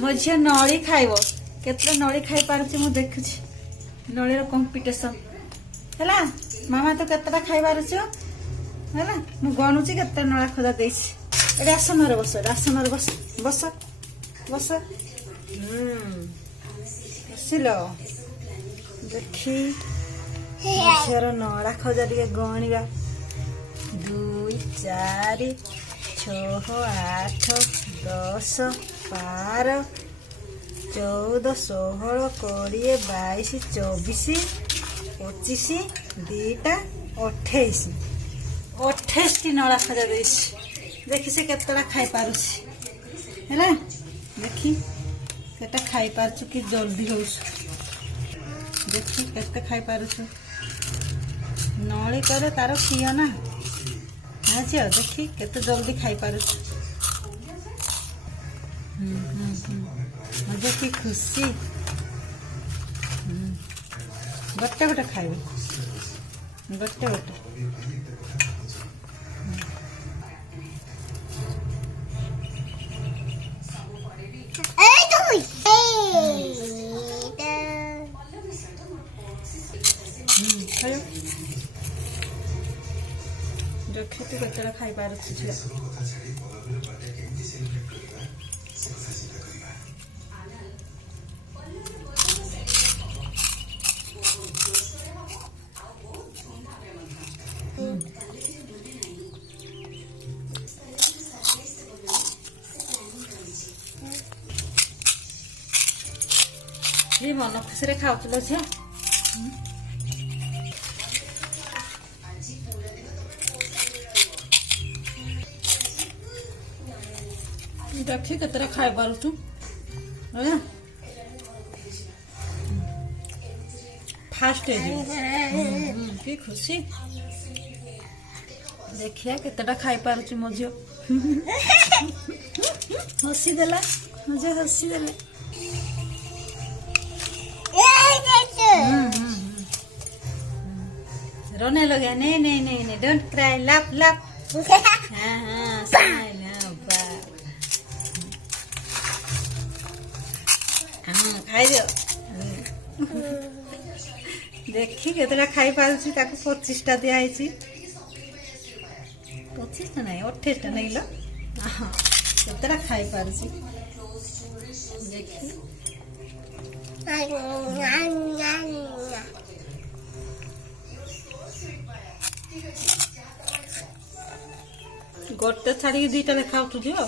मो झील नड़ी खाइब केतटा नड़ी खाई पारुछि मु देखुछि नड़ी रो कंपटीशन हैला मामा तो केतटा खाई पारुछि हैला मु गणुछि केतटा नड़ा खोदा देछि एटा आसन रे बस बस बस बसिलो देखी झील नड़ा खोजा टिके गणिबा 2 4 6 8 10 12 14 16 20 22 24 25 2टा 28 28 नड़ा खजा देसी देखी से केतटा खाई पारुछि हैला देखी केटा खाई पारछु कि जल्दी होउछ देखी केते खाई पारुछु नळी करे तार पियो ना हाँ झील देखी केते जल्दी खाई पारुछु मजे की खुशी गोटे गोटे खाइबे गोटे गोटे देखी तू केतटा खाई पारुछु झील ये मन खुशी रे खाउतलो झे देखी केतरा खाई पारुछु है फास्ट है की खुशी देखिया केतटा खाई पारुछु मो झियो हसी देला मुझे हसी देला रोने लगे नहीं नहीं नहीं नहीं डोंट क्राई लाफ लाफ हाँ हाँ स्माइल हाँ खाई दियो देखी केतटा खाई पारुछि ताको 25टा दिया आइछि 25टा नहीं 28टा नहीं लो केतटा खाई पारुछि देखी गोटे छाड़ी 2टा खाऊ तु दियो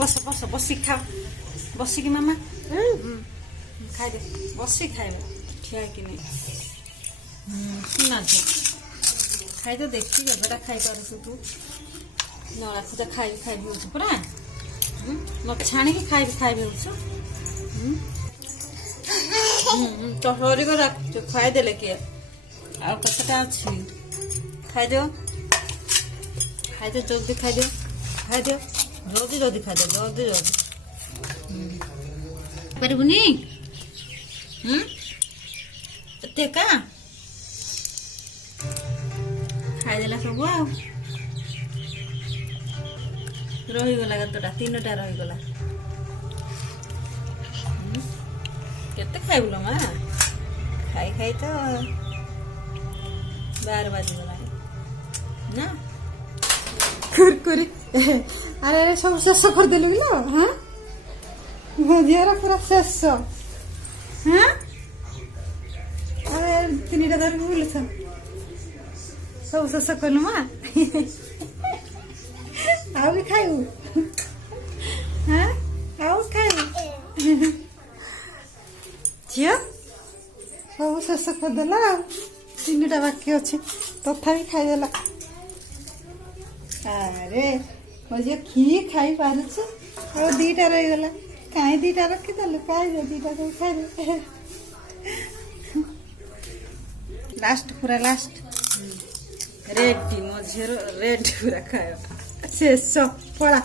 बस बस बसी खा बसी की मामा खाई दे बसी खाइबा ठिया कि नहीं सुना खाई तो देखी केतटा खाई पारुछु तू नड़ा खुदा खाई खाई होछु पुरा न छाणी की खाई होछु तो हरी को रख खाई देले के आ केतटा अछि खाई दो जल्दी खाई दो जल्दी जल्दी खा दे जल्दी जल्दी पारबुनी एते का खाई देला सब आ रही गला केतटा 3टा रही गला केते खाइबुलो मा खाई खाई तो 12 बाजी गला ना कुरकुरी अरे अरे सब शेष कर देलु लो हां मजियारा पूरा शेष हां अरे 3टा धर बोल सब शेष करनु मा आउ भी खाइबु हां आउ खाइबु झियो सब शेष कर देला 3टा बाकी अछि तथापि खाइ देला अरे मुझे खी खाई पारुछु और 2टा रही गला काई 2टा रखी दल काई 2टा तो खाई लास्ट पूरा लास्ट रेड टी मो झेरो रेड पूरा खायो शेष पड़ा